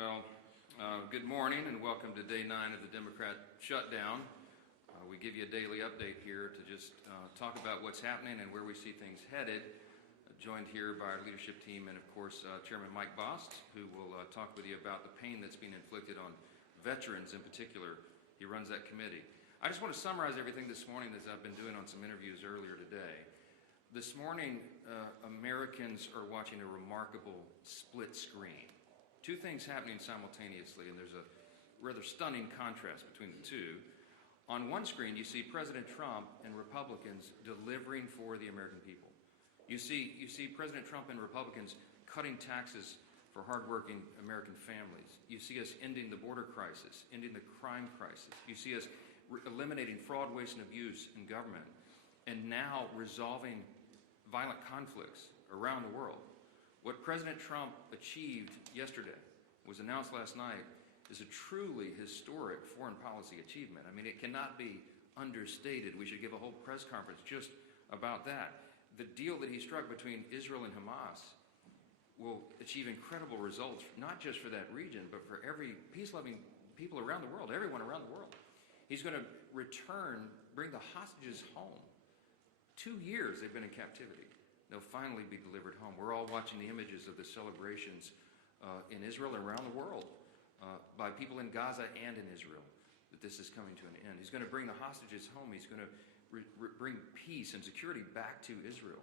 Well, good morning and welcome to day 9 of the Democrat shutdown. We give you a daily update here to just talk about what's happening and where we see things headed. Joined here by our leadership team and, of course, Chairman Mike Bost, who will talk with you about the pain that's being inflicted on veterans in particular. He runs that committee. I just want to summarize everything this morning as I've been doing on some interviews earlier today. This morning, Americans are watching a remarkable split screen. Two things happening simultaneously, and there's a rather stunning contrast between the two. On one screen, you see President Trump and Republicans delivering for the American people. You see President Trump and Republicans cutting taxes for hardworking American families. You see us ending the border crisis, ending the crime crisis. You see us eliminating fraud, waste, and abuse in government, and now resolving violent conflicts around the world. What President Trump achieved yesterday, was announced last night, is a truly historic foreign policy achievement. I mean, it cannot be understated. We should give a whole press conference just about that. The deal that he struck between Israel and Hamas will achieve incredible results, not just for that region, but for every peace-loving people around the world, everyone around the world. He's going to bring the hostages home. 2 years they've been in captivity. They'll finally be delivered home. We're all watching the images of the celebrations in Israel and around the world by people in Gaza and in Israel, that this is coming to an end. He's going to bring the hostages home. He's going to bring peace and security back to Israel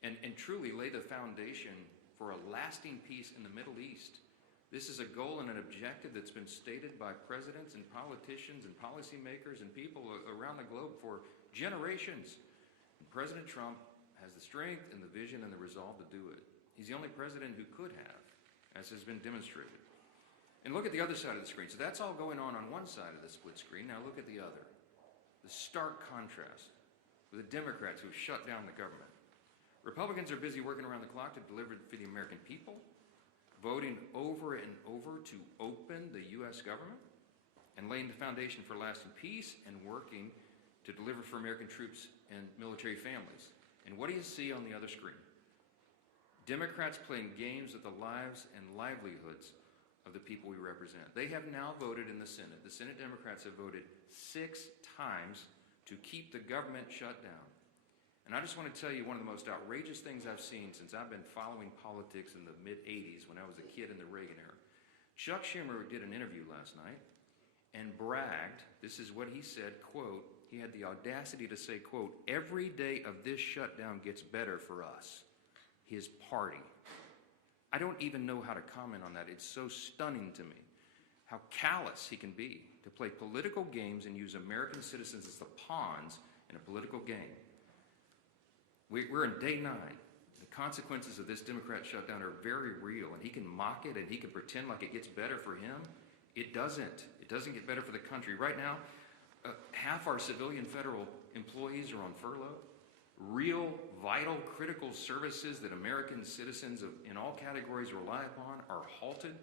and truly lay the foundation for a lasting peace in the Middle East. This is a goal and an objective that's been stated by presidents and politicians and policymakers and people around the globe for generations. And President Trump has the strength and the vision and the resolve to do it. He's the only president who could have, as has been demonstrated. And look at the other side of the screen. So that's all going on one side of the split screen. Now look at the other. The stark contrast with the Democrats who have shut down the government. Republicans are busy working around the clock to deliver for the American people, voting over and over to open the U.S. government, and laying the foundation for lasting peace and working to deliver for American troops and military families. And what do you see on the other screen? Democrats playing games with the lives and livelihoods of the people we represent. They have now voted in the Senate. The Senate Democrats have voted 6 times to keep the government shut down. And I just want to tell you one of the most outrageous things I've seen since I've been following politics in the mid-'80s when I was a kid in the Reagan era. Chuck Schumer did an interview last night and bragged, this is what he said, quote, he had the audacity to say, quote, every day of this shutdown gets better for us, his party. I don't even know how to comment on that. It's so stunning to me how callous he can be to play political games and use American citizens as the pawns in a political game. We're in day 9. The consequences of this Democrat shutdown are very real, and he can mock it and he can pretend like it gets better for him. It doesn't. It doesn't get better for the country. Right now, half our civilian federal employees are on furlough. Real, vital, critical services that American citizens in all categories rely upon are halted.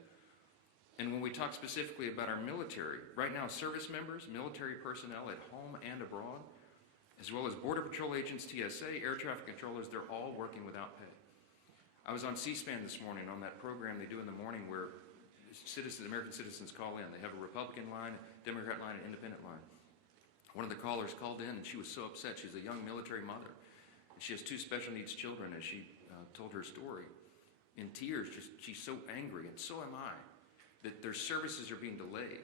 And when we talk specifically about our military, right now service members, military personnel at home and abroad, as well as Border Patrol agents, TSA, air traffic controllers, they're all working without pay. I was on C-SPAN this morning on that program they do in the morning where American citizens call in. They have a Republican line, Democrat line, and independent line. One of the callers called in and she was so upset. She's a young military mother. And she has 2 special needs children as she told her story. In tears, she's so angry, and so am I, that their services are being delayed.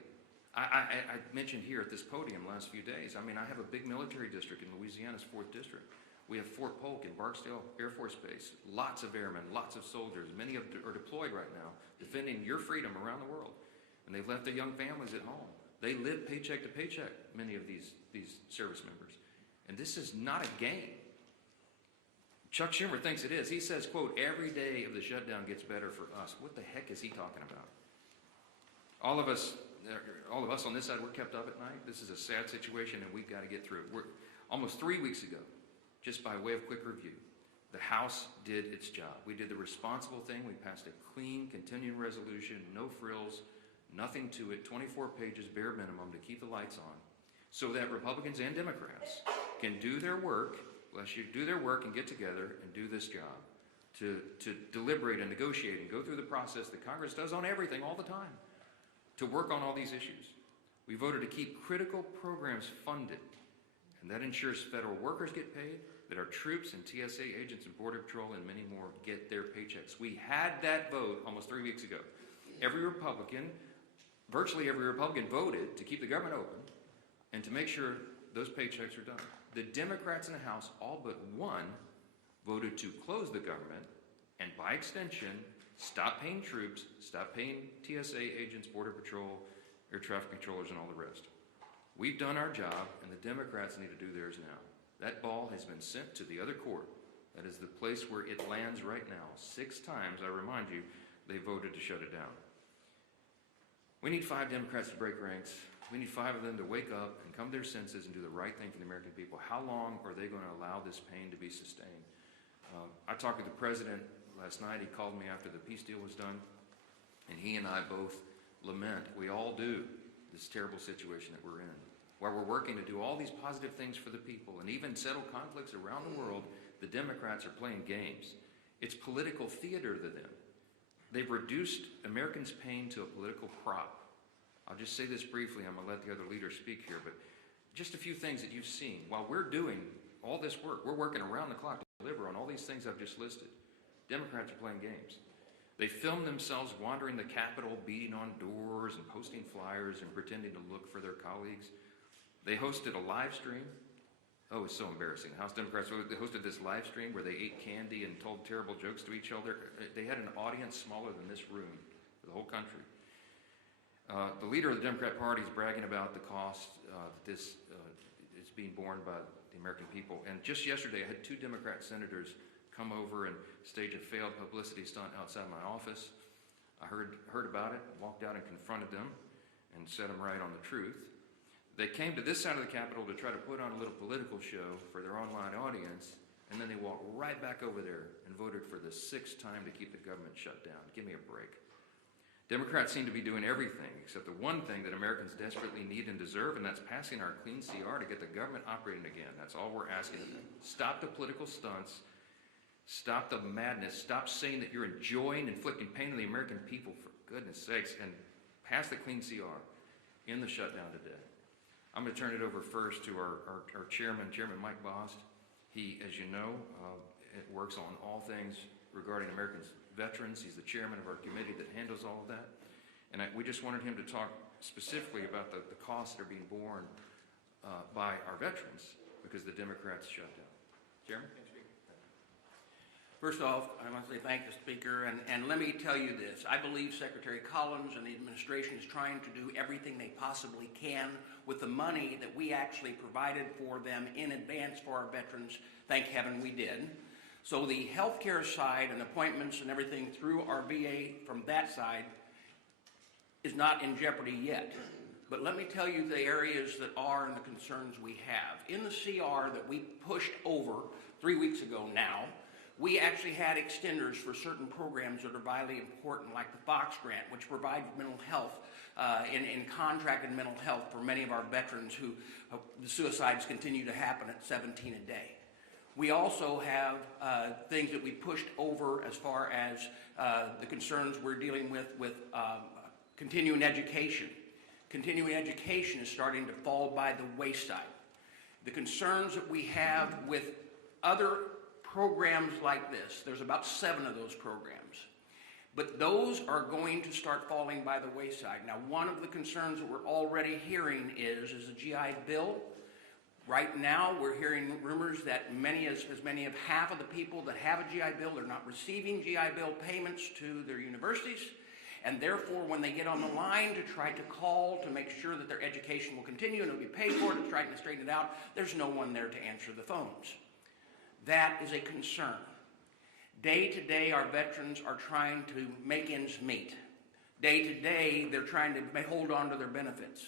I mentioned here at this podium last few days, I mean, I have a big military district in Louisiana's 4th District. We have Fort Polk in Barksdale Air Force Base. Lots of airmen, lots of soldiers. Many of them are deployed right now, defending your freedom around the world. And they've left their young families at home. They live paycheck to paycheck, many of these service members. And this is not a game. Chuck Schumer thinks it is. He says, quote, every day of the shutdown gets better for us. What the heck is he talking about? All of us on this side, we're kept up at night. This is a sad situation, and we've got to get through it. Almost 3 weeks ago, just by way of quick review, the House did its job. We did the responsible thing. We passed a clean, continuing resolution, no frills, nothing to it, 24 pages, bare minimum, to keep the lights on, so that Republicans and Democrats can do their work, and get together and do this job, to deliberate and negotiate and go through the process that Congress does on everything all the time. to work on all these issues. We voted to keep critical programs funded, and that ensures federal workers get paid, that our troops and TSA agents and Border Patrol and many more get their paychecks. We had that vote almost 3 weeks ago. Virtually every Republican voted to keep the government open and to make sure those paychecks are done. The Democrats in the House, all but one, voted to close the government and, by extension, stop paying troops, stop paying TSA agents, Border Patrol, air traffic controllers, and all the rest. We've done our job, and the Democrats need to do theirs now. That ball has been sent to the other court. That is the place where it lands right now. 6 times, I remind you, they voted to shut it down. We need 5 Democrats to break ranks. We need 5 of them to wake up and come to their senses and do the right thing for the American people. How long are they going to allow this pain to be sustained? I talked with the president last night. He called me after the peace deal was done, and he and I both lament, we all do, this terrible situation that we're in. While we're working to do all these positive things for the people and even settle conflicts around the world, the Democrats are playing games. It's political theater to them. They've reduced Americans' pain to a political prop. I'll just say this briefly. I'm going to let the other leaders speak here, but just a few things that you've seen. While we're doing all this work, we're working around the clock to deliver on all these things I've just listed. Democrats are playing games. They film themselves wandering the Capitol, beating on doors and posting flyers and pretending to look for their colleagues. They hosted a live stream. Oh, it's so embarrassing. House Democrats, they hosted this live stream where they ate candy and told terrible jokes to each other. They had an audience smaller than this room for the whole country. The leader of the Democrat Party is bragging about the cost that this is being borne by the American people. And just yesterday, I had 2 Democrat senators come over and stage a failed publicity stunt outside my office. I heard about it, walked out and confronted them and set them right on the truth. They came to this side of the Capitol to try to put on a little political show for their online audience, and then they walked right back over there and voted for the 6th time to keep the government shut down. Give me a break. Democrats seem to be doing everything except the one thing that Americans desperately need and deserve, and that's passing our clean CR to get the government operating again. That's all we're asking of them. Stop the political stunts. Stop the madness. Stop saying that you're enjoying inflicting pain on the American people, for goodness sakes, and pass the clean CR in the shutdown today. I'm going to turn it over first to our chairman, Chairman Mike Bost. He, as you know, works on all things regarding Americans' veterans. He's the chairman of our committee that handles all of that. And we just wanted him to talk specifically about the costs that are being borne by our veterans because the Democrats shut down. Chairman? First off, I want to say thank the Speaker, and let me tell you this. I believe Secretary Collins and the administration is trying to do everything they possibly can with the money that we actually provided for them in advance for our veterans. Thank heaven we did. So the healthcare side and appointments and everything through our VA from that side is not in jeopardy yet. But let me tell you the areas that are and the concerns we have. In the CR that we pushed over 3 weeks ago now, we actually had extenders for certain programs that are vitally important, like the Fox Grant, which provides mental health in contracted mental health for many of our veterans who the suicides continue to happen at 17 a day. We also have things that we pushed over as far as the concerns we're dealing with continuing education. Continuing education is starting to fall by the wayside. The concerns that we have with other programs like this, there's about 7 of those programs, but those are going to start falling by the wayside. Now, one of the concerns that we're already hearing is the GI Bill. Right now, we're hearing rumors that as many as half of the people that have a GI Bill are not receiving GI Bill payments to their universities, and therefore, when they get on the line to try to call to make sure that their education will continue and it'll be paid for to try to straighten it out, there's no one there to answer the phones. That is a concern. Day to day, our veterans are trying to make ends meet. Day to day, they're trying to hold on to their benefits.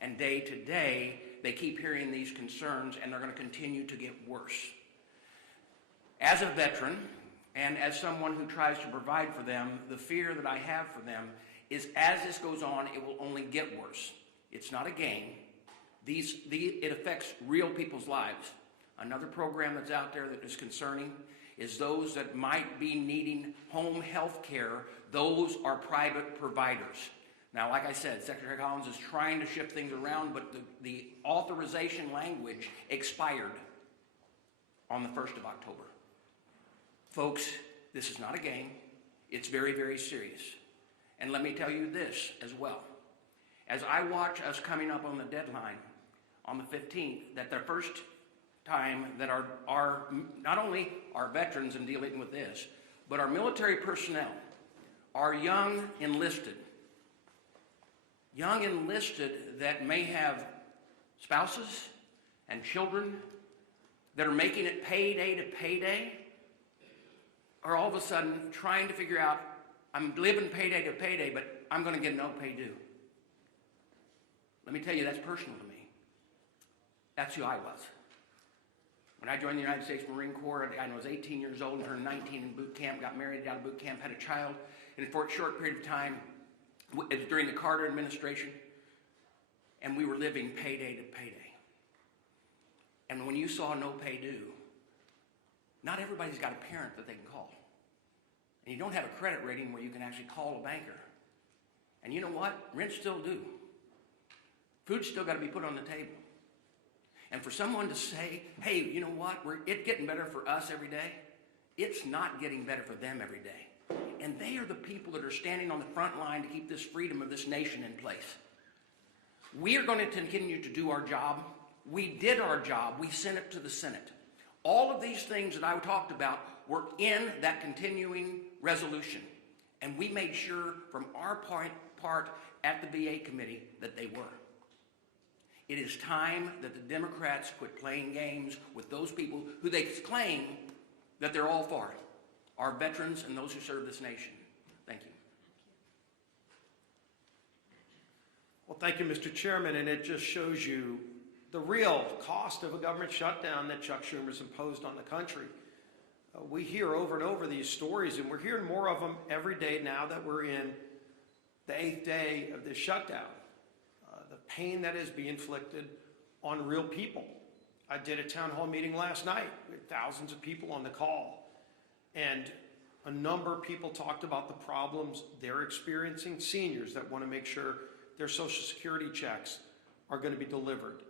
And day to day, they keep hearing these concerns, and they're going to continue to get worse. As a veteran, and as someone who tries to provide for them, the fear that I have for them is as this goes on, it will only get worse. It's not a game. It affects real people's lives. Another program that's out there that is concerning is those that might be needing home health care. Those are private providers. Now, like I said, Secretary Collins is trying to shift things around, but the authorization language expired on the 1st of October. Folks, this is not a game. It's very, very serious. And let me tell you this as well. As I watch us coming up on the deadline on the 15th, that the first time that our not only our veterans in dealing with this, but our military personnel, our young enlisted that may have spouses and children that are making it payday to payday, are all of a sudden trying to figure out, I'm living payday to payday, but I'm going to get no pay due. Let me tell you, that's personal to me. That's who I was. When I joined the United States Marine Corps, I was 18 years old, turned 19 in boot camp, got married out of boot camp, had a child, and for a short period of time, it was during the Carter administration, and we were living payday to payday. And when you saw no pay due, not everybody's got a parent that they can call. And you don't have a credit rating where you can actually call a banker. And you know what? Rent's still due. Food's still got to be put on the table. And for someone to say, hey, you know what? It's getting better for us every day. It's not getting better for them every day. And they are the people that are standing on the front line to keep this freedom of this nation in place. We are going to continue to do our job. We did our job. We sent it to the Senate. All of these things that I talked about were in that continuing resolution. And we made sure from our part at the VA committee that they were. It is time that the Democrats quit playing games with those people who they claim that they're all for, our veterans and those who serve this nation. Thank you. Well, thank you, Mr. Chairman, and it just shows you the real cost of a government shutdown that Chuck Schumer's imposed on the country. We hear over and over these stories, and we're hearing more of them every day now that we're in the 8th day of this shutdown. The pain that is being inflicted on real people. I did a town hall meeting last night with thousands of people on the call, and a number of people talked about the problems they're experiencing, seniors that want to make sure their Social Security checks are going to be delivered.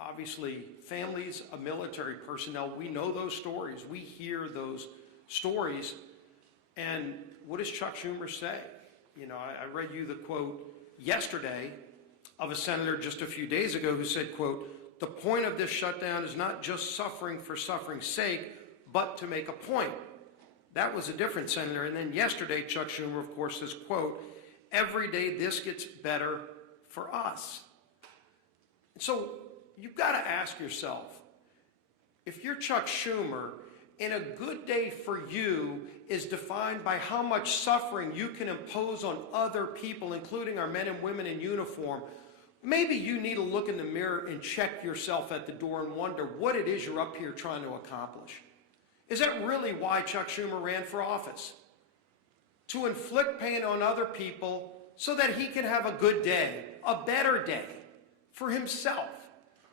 Obviously, families of military personnel, we know those stories. We hear those stories. And what does Chuck Schumer say? You know, I read you the quote yesterday of a senator just a few days ago who said, quote, "The point of this shutdown is not just suffering for suffering's sake, but to make a point." That was a different senator. And then yesterday, Chuck Schumer, of course, says, quote, "Every day this gets better for us." And so you've got to ask yourself, if you're Chuck Schumer, and a good day for you is defined by how much suffering you can impose on other people, including our men and women in uniform, maybe you need to look in the mirror and check yourself at the door and wonder what it is you're up here trying to accomplish. Is that really why Chuck Schumer ran for office? To inflict pain on other people so that he can have a good day, a better day for himself.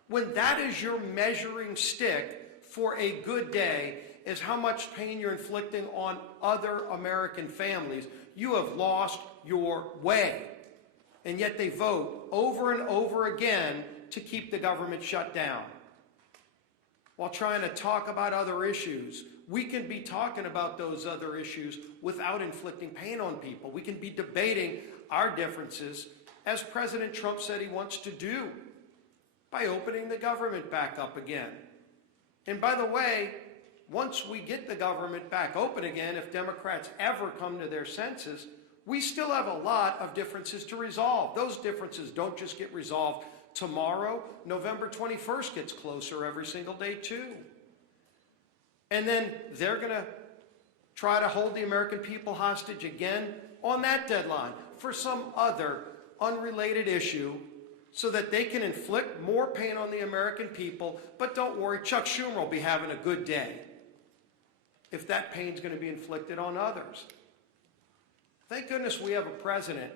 When that is your measuring stick for a good day, is how much pain you're inflicting on other American families, you have lost your way. And yet they vote over and over again to keep the government shut down. While trying to talk about other issues, we can be talking about those other issues without inflicting pain on people. We can be debating our differences, as President Trump said he wants to do, by opening the government back up again. And by the way, once we get the government back open again, if Democrats ever come to their senses, we still have a lot of differences to resolve. Those differences don't just get resolved tomorrow. November 21st gets closer every single day too. And then they're going to try to hold the American people hostage again on that deadline for some other unrelated issue so that they can inflict more pain on the American people. But don't worry, Chuck Schumer will be having a good day if that pain's going to be inflicted on others. Thank goodness we have a president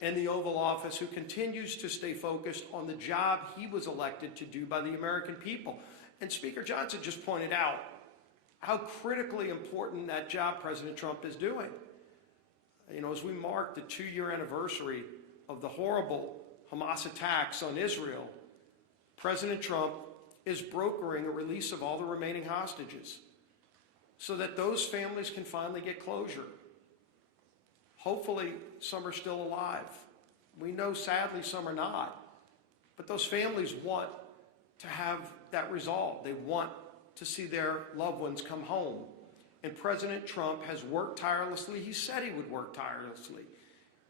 in the Oval Office who continues to stay focused on the job he was elected to do by the American people. And Speaker Johnson just pointed out how critically important that job President Trump is doing. As we mark the 2-year anniversary of the horrible Hamas attacks on Israel, President Trump is brokering a release of all the remaining hostages so that those families can finally get closure. Hopefully, some are still alive. We know, sadly, some are not. But those families want to have that resolved. They want to see their loved ones come home. And President Trump has worked tirelessly. He said he would work tirelessly.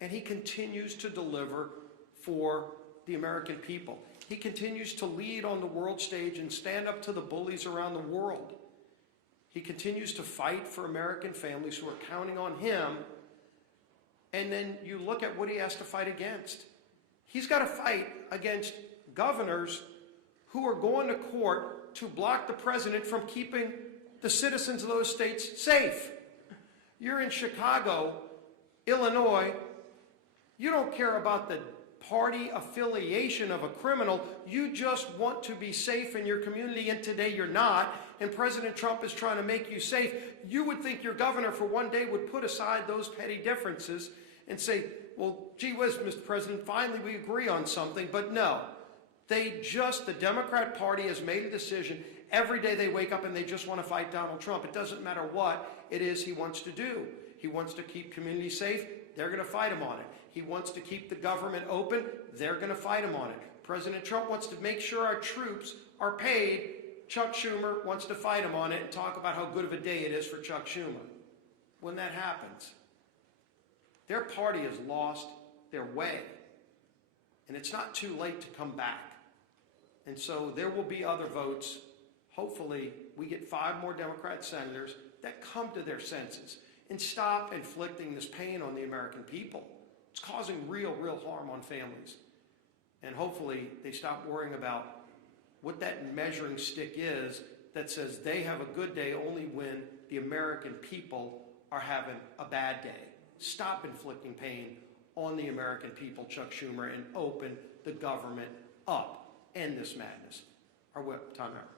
And he continues to deliver for the American people. He continues to lead on the world stage and stand up to the bullies around the world. He continues to fight for American families who are counting on him. And then you look at what he has to fight against. He's got to fight against governors who are going to court to block the president from keeping the citizens of those states safe. You're in Chicago, Illinois. You don't care about the party affiliation of a criminal. You just want to be safe in your community, and today you're not. And President Trump is trying to make you safe. You would think your governor for one day would put aside those petty differences and say, well, gee whiz, Mr. President, finally we agree on something. But no, the Democrat Party has made a decision. Every day they wake up and they just want to fight Donald Trump. It doesn't matter what it is he wants to do. He wants to keep communities safe. They're going to fight him on it. He wants to keep the government open. They're going to fight him on it. President Trump wants to make sure our troops are paid. Chuck Schumer wants to fight him on it and talk about how good of a day it is for Chuck Schumer. When that happens, their party has lost their way. And it's not too late to come back. And so there will be other votes. Hopefully, we get 5 more Democrat senators that come to their senses and stop inflicting this pain on the American people. It's causing real harm on families. And hopefully, they stop worrying about what that measuring stick is that says they have a good day only when the American people are having a bad day. Stop inflicting pain on the American people, Chuck Schumer, and open the government up. End this madness. Our whip, time out.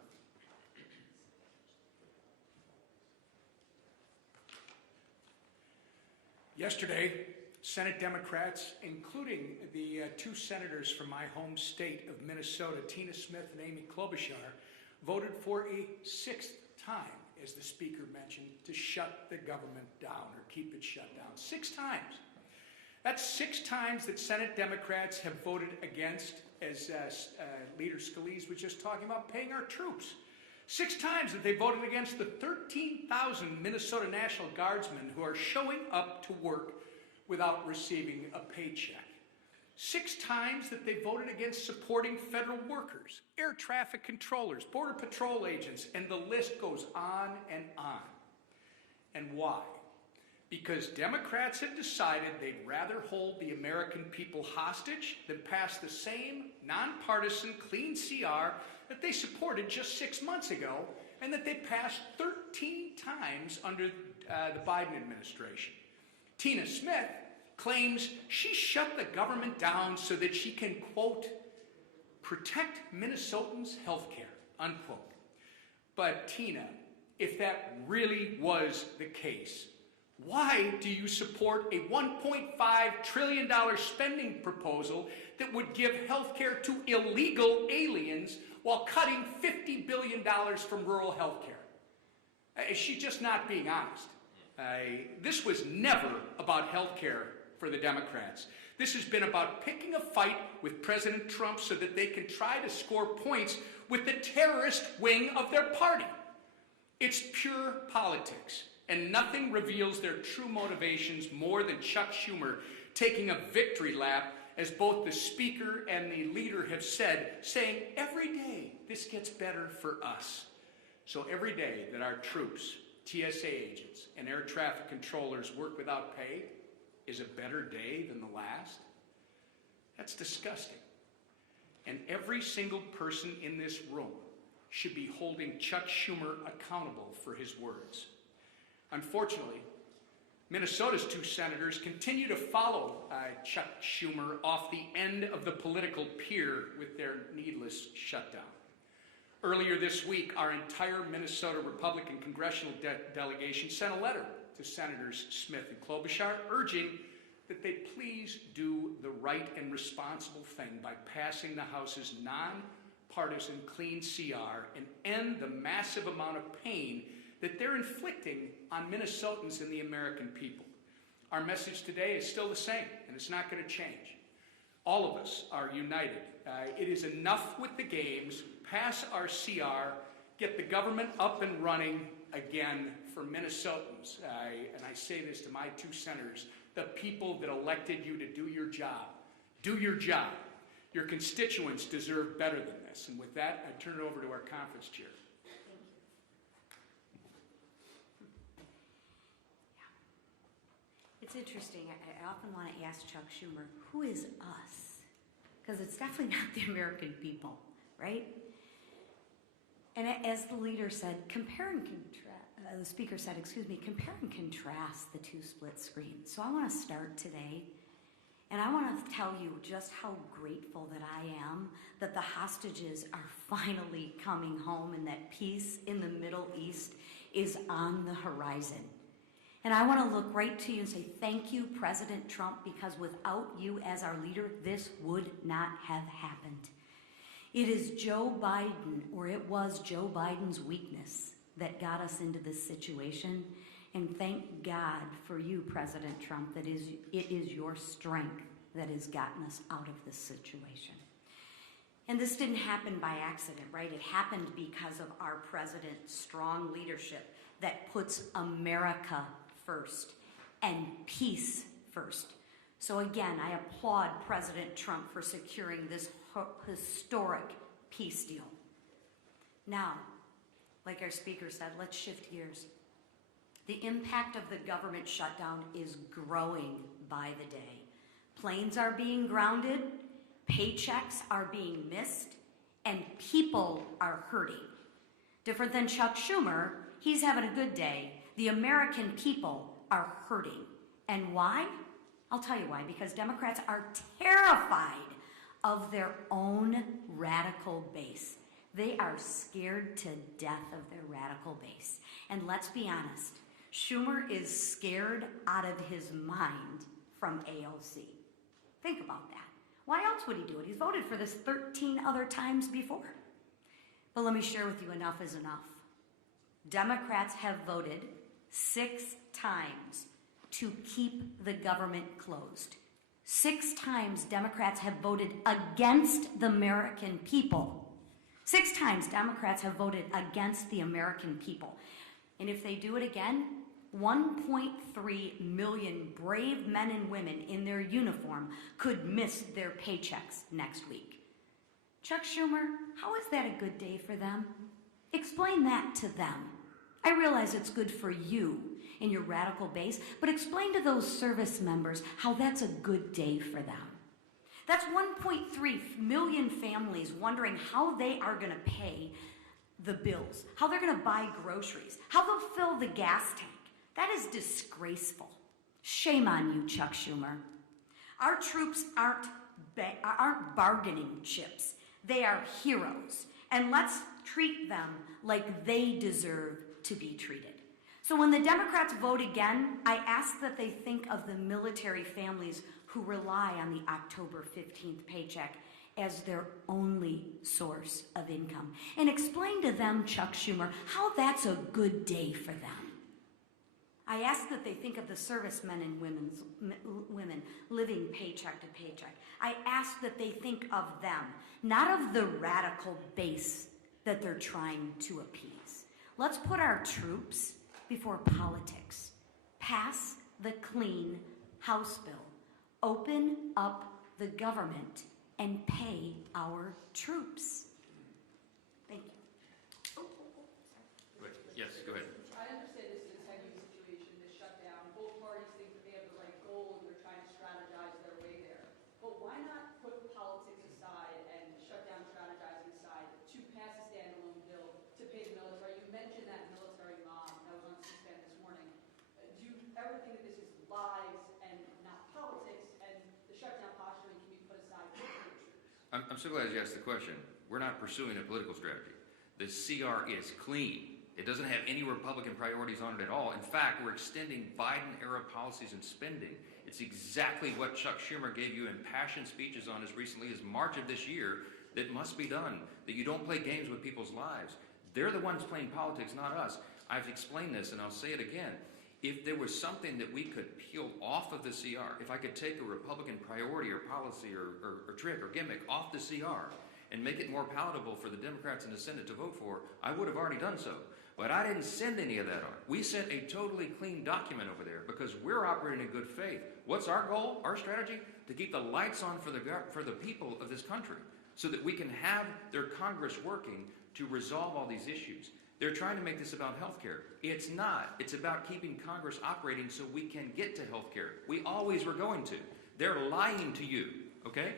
Yesterday, Senate Democrats, including the 2 senators from my home state of Minnesota, Tina Smith and Amy Klobuchar, voted for a 6th time, as the Speaker mentioned, to shut the government down or keep it shut down. 6 times. That's 6 times that Senate Democrats have voted against, as Leader Scalise was just talking about, paying our troops. 6 times that they voted against the 13,000 Minnesota National Guardsmen who are showing up to work without receiving a paycheck. 6 times that they voted against supporting federal workers, air traffic controllers, border patrol agents, and the list goes on and on. And why? Because Democrats have decided they'd rather hold the American people hostage than pass the same nonpartisan clean CR that they supported just 6 months ago and that they passed 13 times under the Biden administration. Tina Smith claims she shut the government down so that she can, quote, protect Minnesotans' health care, unquote. But Tina, if that really was the case, why do you support a $1.5 trillion spending proposal that would give health care to illegal aliens while cutting $50 billion from rural health care? Is she just not being honest? This was never about health care for the Democrats. This has been about picking a fight with President Trump so that they can try to score points with the terrorist wing of their party. It's pure politics. And nothing reveals their true motivations more than Chuck Schumer taking a victory lap, as both the Speaker and the Leader have said, saying every day this gets better for us. So every day that our troops, TSA agents, and air traffic controllers work without pay is a better day than the last. That's disgusting. And every single person in this room should be holding Chuck Schumer accountable for his words. Unfortunately, Minnesota's 2 senators continue to follow Chuck Schumer off the end of the political pier with their needless shutdown. Earlier this week, our entire Minnesota Republican congressional delegation sent a letter to Senators Smith and Klobuchar, urging that they please do the right and responsible thing by passing the House's nonpartisan clean CR and end the massive amount of pain that they're inflicting on Minnesotans and the American people. Our message today is still the same, and it's not going to change. All of us are united. It is enough with the games. Pass our CR. Get the government up and running again for Minnesotans. And I say this to my two senators, the people that elected you to do your job. Do your job. Your constituents deserve better than this. And with that, I turn it over to our conference chair. It's interesting. I often want to ask Chuck Schumer, who is us? Because it's definitely not the American people, right? And as the leader said, compare and contrast, the speaker said, compare and contrast the two split screens. So I want to start today, and I want to tell you just how grateful that I am that the hostages are finally coming home and that peace in the Middle East is on the horizon. And I want to look right to you and say, thank you, President Trump, because without you as our leader, this would not have happened. It is Joe Biden, or it was Joe Biden's weakness that got us into this situation. And thank God for you, President Trump, that it is your strength that has gotten us out of this situation. And this didn't happen by accident, right? It happened because of our president's strong leadership that puts America first and peace first. So again, I applaud President Trump for securing this historic peace deal. Now, like our speaker said, let's shift gears. The impact of the government shutdown is growing by the day. Planes are being grounded, paychecks are being missed, and people are hurting. Different than Chuck Schumer, he's having a good day. The American people are hurting. And why? I'll tell you why. Because Democrats are terrified of their own radical base. They are scared to death of their radical base. And let's be honest, Schumer is scared out of his mind from AOC. Think about that. Why else would he do it? He's voted for this 13 other times before. But let me share with you, enough is enough. Democrats have voted 6 times to keep the government closed. 6 times Democrats have voted against the American people. 6 times Democrats have voted against the American people. And if they do it again, 1.3 million brave men and women in their uniform could miss their paychecks next week. Chuck Schumer, how is that a good day for them? Explain that to them. I realize it's good for you and your radical base, but explain to those service members how that's a good day for them. That's 1.3 million families wondering how they are going to pay the bills, how they're going to buy groceries, how they'll fill the gas tank. That is disgraceful. Shame on you, Chuck Schumer. Our troops aren't bargaining chips. They are heroes. And let's treat them like they deserve to be treated. So when the Democrats vote again, I ask that they think of the military families who rely on the October 15th paycheck as their only source of income. And explain to them, Chuck Schumer, how that's a good day for them. I ask that they think of the servicemen and women living paycheck to paycheck. I ask that they think of them, not of the radical base that they're trying to appease. Let's put our troops before politics. Pass the clean House bill. Open up the government and pay our troops. Thank you. Yes, go ahead. I understand this is a heavy situation, this shutdown. Both parties think that they have the right goal and they're trying to strategize their way there. But why not put politics aside and shutdown strategizing aside to pass a standalone bill to pay the military? You mentioned that military mom that was on C-SPAN this morning. Do you ever think that this is lives and not politics, and the shutdown posturing can be put aside for the troops? I'm so glad you asked the question. We're not pursuing a political strategy. The CR is clean. It doesn't have any Republican priorities on it at all. In fact, we're extending Biden-era policies and spending. It's exactly what Chuck Schumer gave you impassioned speeches on as recently as March of this year, that must be done, that you don't play games with people's lives. They're the ones playing politics, not us. I've explained this, and I'll say it again. If there was something that we could peel off of the CR, if I could take a Republican priority or policy or trick or gimmick off the CR and make it more palatable for the Democrats in the Senate to vote for, I would have already done so. But I didn't send any of that on. We sent a totally clean document over there because we're operating in good faith. What's our goal, our strategy? To keep the lights on for the people of this country so that we can have their Congress working to resolve all these issues. They're trying to make this about health care. It's not. It's about keeping Congress operating so we can get to health care. We always were going to. They're lying to you, okay?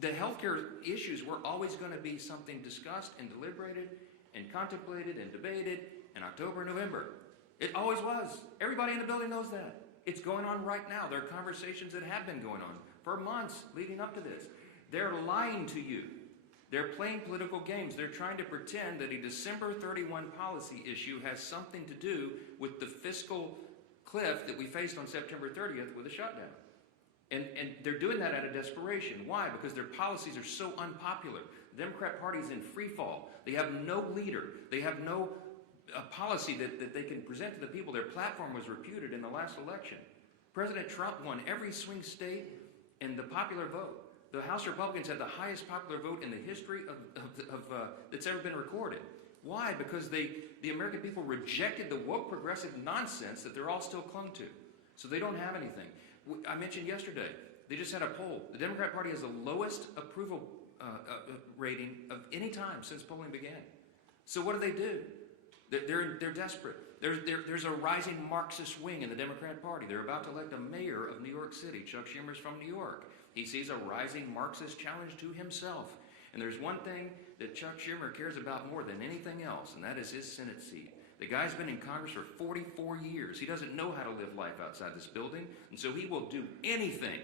The health care issues were always going to be something discussed and deliberated and contemplated and debated in October, November. It always was. Everybody in the building knows that. It's going on right now. There are conversations that have been going on for months leading up to this. They're lying to you. They're playing political games. They're trying to pretend that a December 31 policy issue has something to do with the fiscal cliff that we faced on September 30th with a shutdown. And they're doing that out of desperation. Why? Because their policies are so unpopular. The Democrat Party is in free fall. They have no leader. They have no policy that they can present to the people. Their platform was reputed in the last election. President Trump won every swing state in the popular vote. The House Republicans had the highest popular vote in the history that's ever been recorded. Why? Because the American people rejected the woke progressive nonsense that they're all still clung to. So they don't have anything. I mentioned yesterday, they just had a poll. The Democrat Party has the lowest approval rating of any time since polling began. So what do? They're desperate. There's a rising Marxist wing in the Democrat Party. They're about to elect a mayor of New York City. Chuck Schumer's from New York. He sees a rising Marxist challenge to himself. And there's one thing that Chuck Schumer cares about more than anything else, and that is his Senate seat. The guy's been in Congress for 44 years. He doesn't know how to live life outside this building, and so he will do anything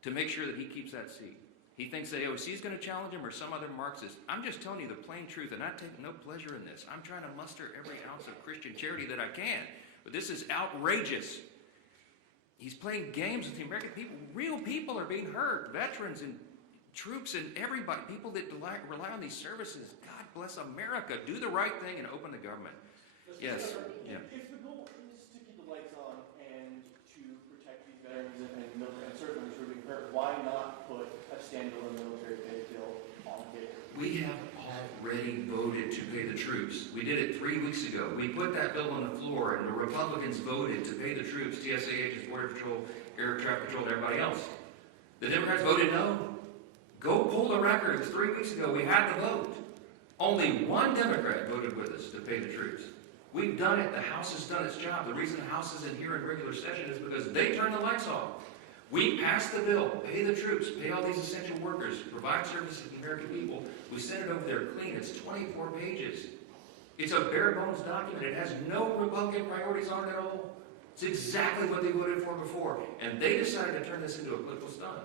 to make sure that he keeps that seat. He thinks the AOC is going to challenge him or some other Marxist. I'm just telling you the plain truth, and I take no pleasure in this. I'm trying to muster every ounce of Christian charity that I can, but this is outrageous. He's playing games with the American people. Real people are being hurt. Veterans and troops and everybody, people that rely on these services. God bless America. Do the right thing and open the government. Yes. Yeah. If the goal is to keep the lights on and to protect these veterans and military and service members who are being hurt, why not put a standalone military pay bill on the table? We have already voted to pay the troops. We did it 3 weeks ago. We put that bill on the floor, and the Republicans voted to pay the troops, TSA agents, Border Patrol, Air Traffic Patrol, and everybody else. The Democrats voted no. Go pull the records. 3 weeks ago, we had the vote. Only one Democrat voted with us to pay the troops. We've done it. The House has done its job. The reason the House isn't here in regular session is because they turned the lights off. We passed the bill, pay the troops, pay all these essential workers, provide services to the American people. We sent it over there clean. It's 24 pages. It's a bare bones document. It has no Republican priorities on it at all. It's exactly what they voted for before. And they decided to turn this into a political stunt.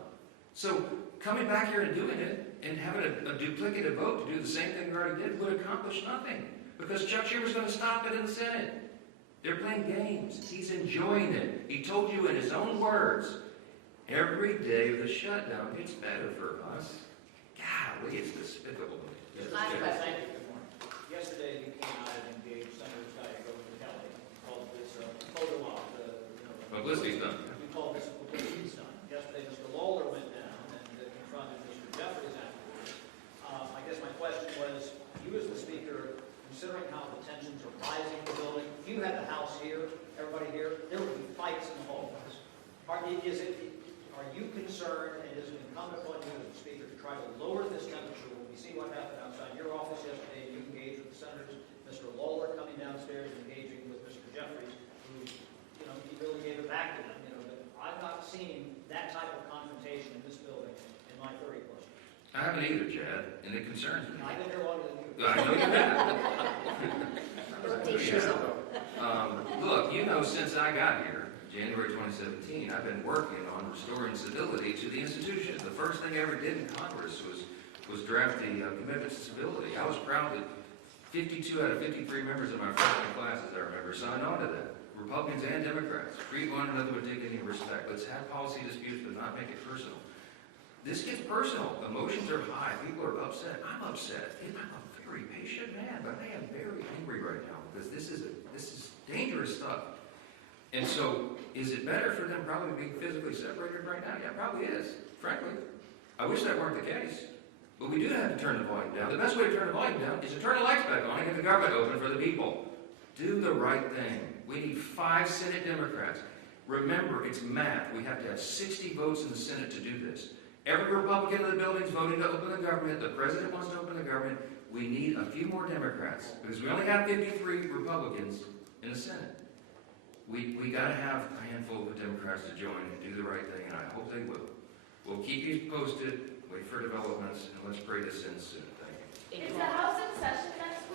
So coming back here and doing it and having a duplicative vote to do the same thing we already did would accomplish nothing. Because Chuck Schumer's going to stop it in the Senate. They're playing games. He's enjoying it. He told you in his own words, every day of the shutdown gets better for us. Golly, it's despicable. Yesterday, you came out and engaged Senator Gallego and Kelly. You called this a photo op. Publicity stunt. You called this a publicity stunt. Yesterday, Mr. Lawler went down and confronted Mr. Jeffries afterwards. I guess my question was, you as the Speaker, considering how the tensions are rising in the building, if you had the House here, everybody here, there would be fights in the hallways. Are you concerned, and is it incumbent upon you as the Speaker to try to lower this temperature? When we see what happened outside your office yesterday, you engaged with the senators, Mr. Lawler coming downstairs and engaging with Mr. Jeffries, who, he really gave it back to them. But I've not seen that type of confrontation in this building in my 30 plus years. I haven't either, Chad, and it concerns me. I've been here longer than you. I know you have. Look, since I got here, January 2017, I've been working on restoring civility to the institution. The first thing I ever did in Congress was draft the commitment to civility. I was proud that 52 out of 53 members of my members signed on to that. Republicans and Democrats. Treat one another with dignity and respect. Let's have policy disputes, but not make it personal. This gets personal. Emotions are high. People are upset. I'm upset. I'm a very patient man, but I am very angry right now because this is dangerous stuff. And so, is it better for them probably being physically separated right now? Yeah, it probably is, frankly. I wish that weren't the case. But we do have to turn the volume down. The best way to turn the volume down is to turn the lights back on and get the government open for the people. Do the right thing. We need 5 Senate Democrats. Remember, it's math. We have to have 60 votes in the Senate to do this. Every Republican in the building is voting to open the government. The president wants to open the government. We need a few more Democrats because we only have 53 Republicans in the Senate. We got to have a handful of Democrats to join and do the right thing, and I hope they will. We'll keep you posted, wait for developments, and let's pray this ends soon. Thank you. Is the House in session next